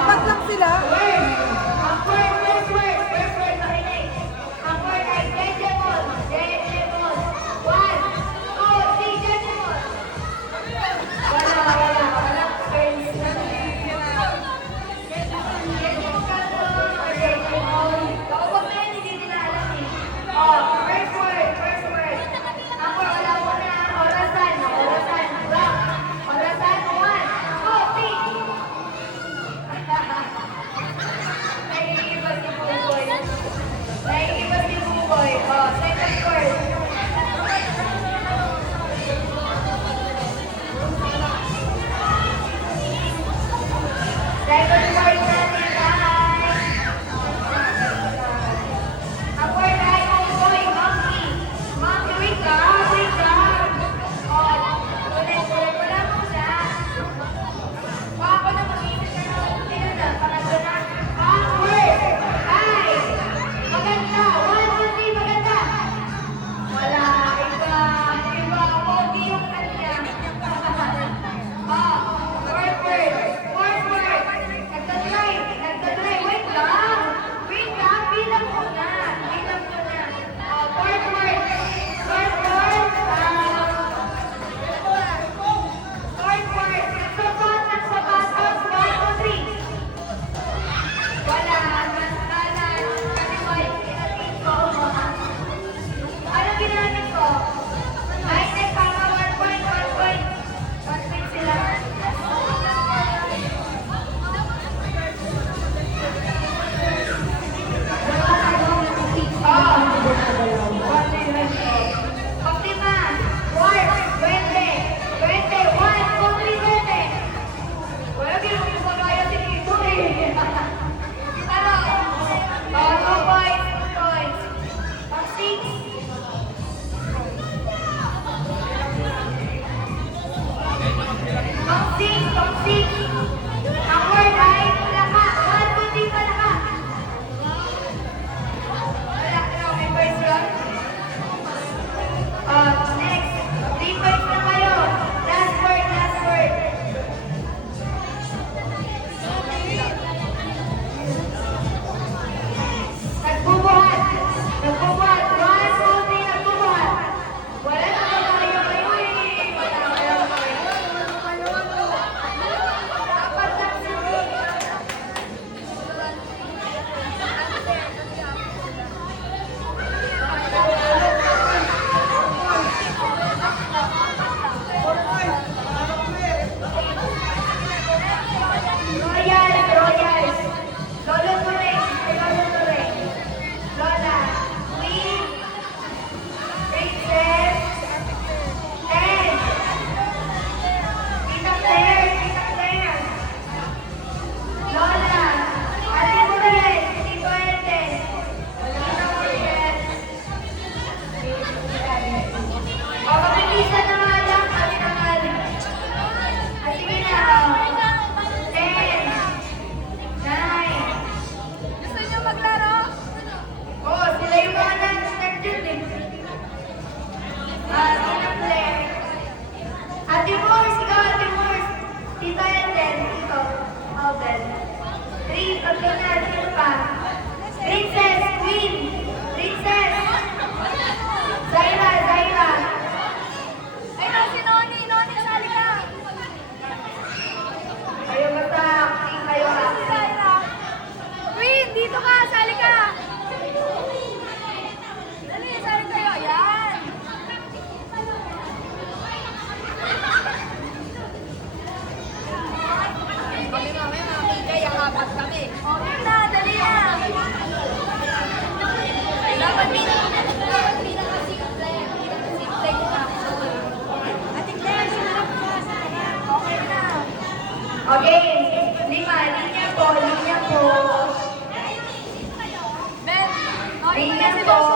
Apat lang sila. Ang word, makinig. Ang word ay vegetable. Vegetable. 1, 2, 3, vegetable. Wala. Friends. Vegetable ka to. Vegetable. Huwag na yun, hindi nila alam eh. Oh, first word. Ang word, wala mo na. Orasan. Rock. Orasan. 1, 2, 3. Naiiba si Buboy. Oh, second word. Second word natin ay... Ang word ay Buboy, monkey. Monkey, wait lang. Oh, ulit. Wala mo siya. Ako na mag-iinit ka na. Sino na? Pangatlo na. Ang word ay maganda. 1, 2, 3, maganda. Wala. Iba. Pogi yung kanya. Fourth word. Nagtatry. Wait lang. Bilang ko na. Fourth word. Fourth word. Nagsapatos. 1, 2, 3. Wala. Kanan. Kaliwa yung ginamit ko. Ano ginamit ko? Ay, tama. 1 point. 1 point sila. Optima. Word. Duwende. 1, 2, 3, duwende. Wala ginamit ko kaya si Kito eh. Ano? 2 points. Toxic. Ang word ay palaka. 1, 2, 3, palaka. Wala. May first yun. Next. 3 points na kayo. Last word. Nagbubuhat. 1, 2, 3, nagbubuhat. Wala na ba kayo eh. Wala kayo. Dapat lang sila. Royal. Lolo Toreng. Lola. Queen. Princess. And. Tita Claire. Lola. Ate Muriel. Tito Eden. Tita Muriel. O, mapipisa na nga lang. Kami na nga lang. Sige na. 10. 9. Gusto niyo maglaro? Oo, sila yung mga nag-start dyan eh. Tita Claire. Ate Morse, ikaw Ate Morse. Tito Eden, Tito Albel. 3, tatlo na, sino pa? Princess, Queen. Princess. Zaira. Ayun, si Noni, sali ka. Kayo basta, kayo Si ha. Zaira. Queen, dito ka, sali ka. Dali, sali kayo. Yan. Kami mamaya, makikita, yakapat kami. Okay na, dali na. Dapat pinaka-simple. Pinaka-simple yung action. Ate Claire, sinarap ka. Okay na. Okay, 5, linya po. Ben, Linya po.